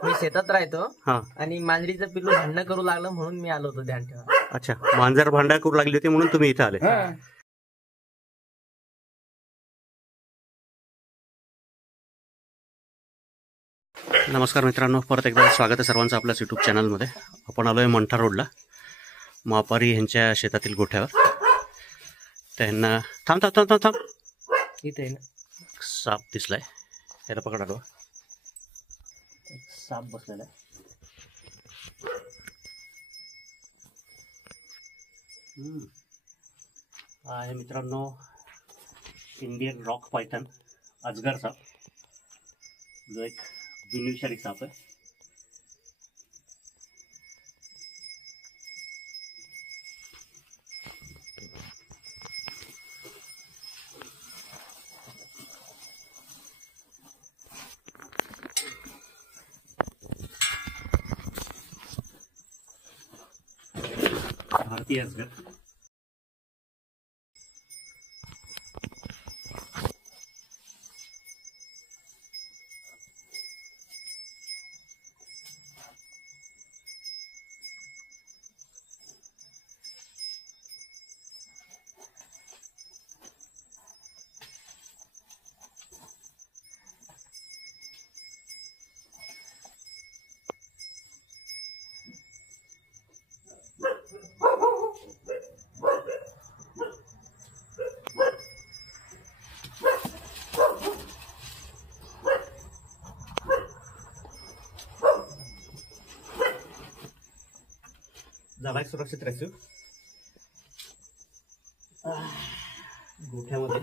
मी शेतात राहतो हा. आणि मांजरीचं पिल्लू भांडणं करू लागलं म्हणून मी आलो होतो ध्यान ठेवा. अच्छा, मांजर भांडा करू लागली होती म्हणून तुम्ही इथे आले. नमस्कार मित्रांनो, परत एकदा स्वागत आहे सर्वांचं आपल्याच यूट्यूब चॅनलमध्ये. आपण आलो आहे मंठा रोडला मापारी यांच्या शेतातील गोठ्यावर. त्यांना थांब थांब थांब थांब थांब इथे आहे ना, साप दिसलाय. त्याला पकडा लो. साप बसलेला आहे. हा आहे मित्रांनो इंडियन रॉक पायथन अजगर साप, जो एक बिनविषारी साप आहे. भारतीय अजगर. झाला सुरक्षित राहतो गोठ्यामध्ये.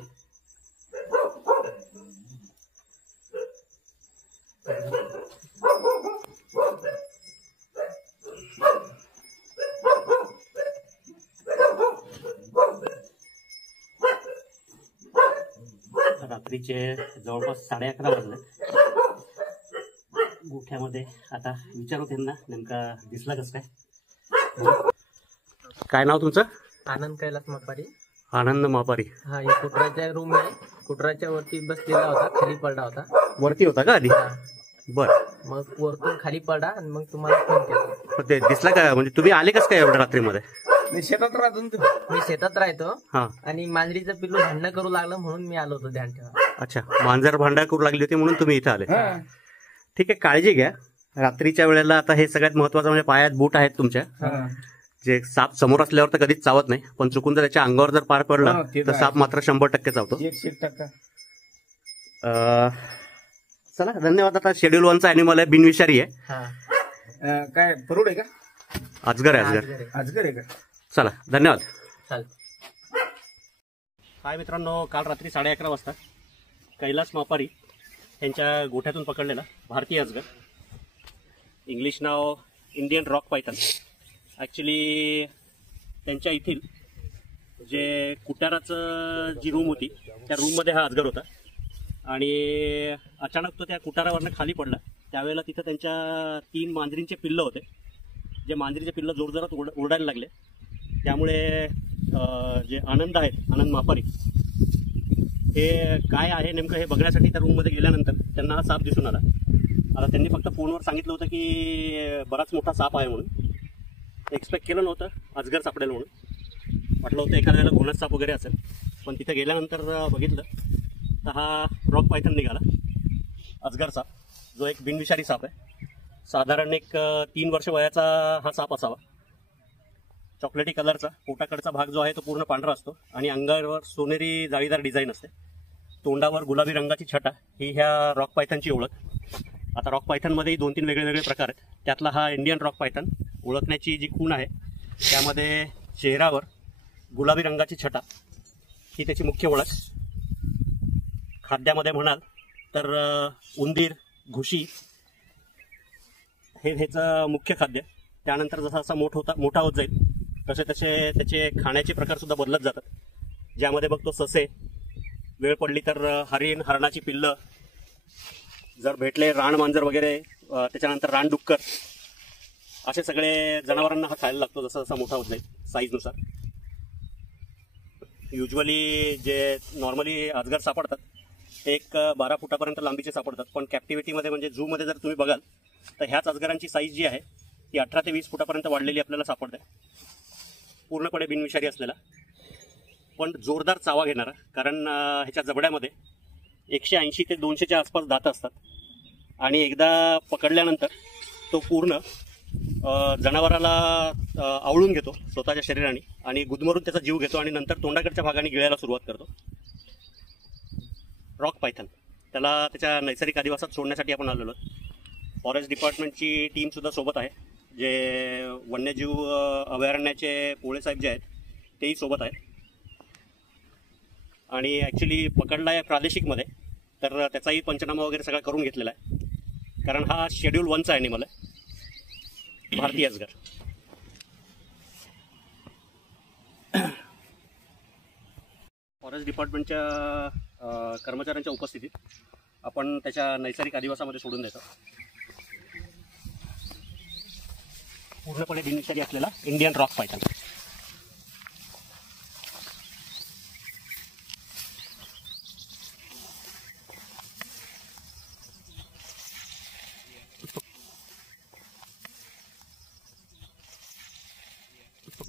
रात्रीचे जवळपास 11:30 वाजले. गोठ्यामध्ये आता विचारू त्यांना नेमका दिसला कसं काय. काय नाव तुमचं? आनंद कैलास मापारी. आनंद मापारी. हा, हे कुटराच्या रूम आहे. कुटराच्या वरती बसलेला होता, खाली पडला होता. वरती होता का आधी? बर. मग वरतून खाली पडा आणि मग तुम्हाला फोन केला. ते दिसला का? म्हणजे तुम्ही आले कसं काय एवढ्या रात्रीमध्ये? मी शेतात राहतो हा. आणि मांजरीचं पिल्लू भांडणं करू लागलं म्हणून मी आलो होतो ध्यान ठेवा. अच्छा, मांजर भांडा करू लागली होती म्हणून तुम्ही इथे आले. ठीक आहे, काळजी घ्या रात्रीच्या वेळेला. आता हे सगळ्यात महत्वाचं म्हणजे पायात बूट आहेत तुमच्या. जे साप समोर असल्यावर तर कधीच चावत नाही, पण चुकून जर त्याच्या अंगावर जर पार पडला तर साप मात्र 100% चावतो. 100%. चला, धन्यवाद. आता शेड्यूल 1चा अॅनिमल आहे, बिनविषारी आहे. काय परुड आहे का? अजगर आहे. अजगर आहे का? चला, धन्यवाद. चालतं. हाय मित्रांनो, काल रात्री 11:30 वाजता कैलास मापारी यांच्या गोठ्यातून पकडलेला भारतीय अजगर. इंग्लिश नाव इंडियन रॉक पायथन. ॲक्च्युली त्यांच्या इथील जे कुटाराचं जी रूम होती त्या रूममध्ये हा अजगर होता आणि अचानक तो त्या कुटारावरनं खाली पडला. त्यावेळेला तिथं त्यांच्या 3 मांजरींचे पिल्लं होते. जे मांजरीचे पिल्लं जोरजोरात ओरडायला लागले. त्यामुळे जे आनंद आहेत, आनंद मापारी, हे काय आहे नेमकं हे बघण्यासाठी त्या रूममध्ये गेल्यानंतर त्यांना हा साप दिसून आला. आता त्यांनी फक्त फोनवर सांगितलं होतं की बराच मोठा साप आहे म्हणून. एक्सपेक्ट केलं नव्हतं अजगर सापडेल म्हणून. वाटलं होतं एखाद्या वेळेला घोणस साप वगैरे असेल, पण तिथे गेल्यानंतर बघितलं तर हा रॉक पायथन निघाला, अजगर साप, जो एक बिनविषारी साप आहे. साधारण एक 3 वर्ष वयाचा हा साप असावा. चॉकलेटी कलरचा, पोटाकडचा भाग जो आहे तो पूर्ण पांढरा असतो आणि अंगावर सोनेरी जाळीदार डिझाईन असते. तोंडावर गुलाबी रंगाची छटा ही ह्या रॉक पायथनची ओळख. आता रॉक पायथनमध्येही 2-3 वेगळे प्रकार आहेत. त्यातला हा इंडियन रॉक पायथन ओळखण्याची जी खूण आहे त्यामध्ये चेहऱ्यावर गुलाबी रंगाची छटा ही त्याची मुख्य ओळख. खाद्यामध्ये म्हणाल तर उंदीर, घुशी हे ह्याचं मुख्य खाद्य. त्यानंतर जसा जसा मोठा होत जाईल तसे तसे त्याचे खाण्याचे प्रकार सुद्धा बदलत जातात. ज्यामध्ये बघतो ससे, वेळ पडली तर हरिण, हरणाची पिल्लं, जर भेटले रान मांजर वगैरे, त्याच्यानंतर रानडुक्कर, असे सगळे जनावरांना हा खायला लागतो जसा जसा मोठा होत जाईल साईजनुसार. युजली जे नॉर्मली अजगर सापडतात ते एक 12 फुटापर्यंत लांबीचे सापडतात, पण कॅप्टिव्हिटीमध्ये म्हणजे झूमध्ये जर तुम्ही बघाल तर ह्याच अजगरांची साईज जी आहे ती 18 ते 20 फुटापर्यंत वाढलेली आपल्याला सापडते. पूर्णपणे बिनविषारी असलेला पण जोरदार चावा घेणारा, कारण ह्याच्या जबड्यामध्ये 180 ते 200च्या आसपास दात असतात आणि एकदा पकडल्यानंतर तो पूर्ण जनावराला आवळून घेतो स्वतःच्या शरीराने आणि गुदमरून त्याचा जीव घेतो आणि नंतर तोंडाकडच्या भागाने गिळायला सुरुवात करतो. रॉक पायथन त्याला त्याच्या नैसर्गिक अधिवासात सोडण्यासाठी आपण आलेलो आहोत. फॉरेस्ट डिपार्टमेंटची टीम सुद्धा सोबत आहे, जे वन्यजीव अभयारण्याचे पोळे साहेब जे आहेत तेही सोबत आहेत. आणि ॲक्च्युली पकडला आहे प्रादेशिकमध्ये, तर त्याचाही पंचनामा वगैरे सगळा करून घेतलेला आहे, कारण हा शेड्यूल 1चा ॲनिमल आहे, भारतीय अजगर. फॉरेस्ट डिपार्टमेंटच्या कर्मचाऱ्यांच्या उपस्थितीत आपण त्याच्या नैसर्गिक अधिवासामध्ये सोडून देतो. पूर्णपणे बिनविषारी असलेला इंडियन रॉक पायथन.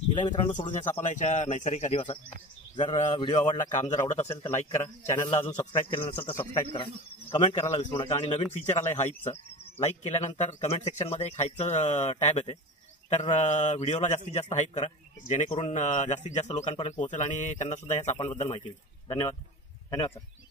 तिला मित्रांनो सोडून द्या सापाला याच्या नैसर्गिक अधिवासात. जर व्हिडिओ आवडला, काम जर आवडत असेल तर लाईक करा, चॅनलला अजून सबस्क्राईब केलं नसेल तर सबस्क्राईब करा, कमेंट करायला विसरू नका. आणि नवीन फीचर आलं आहे हाईपचं, लाईक केल्यानंतर कमेंट सेक्शनमध्ये एक हाईपचं टॅब येते, तर व्हिडिओला जास्तीत जास्त हाईप करा, जेणेकरून जास्तीत जास्त लोकांपर्यंत पोहोचेल आणि त्यांना सुद्धा या सापांबद्दल माहिती होईल. धन्यवाद. धन्यवाद सर.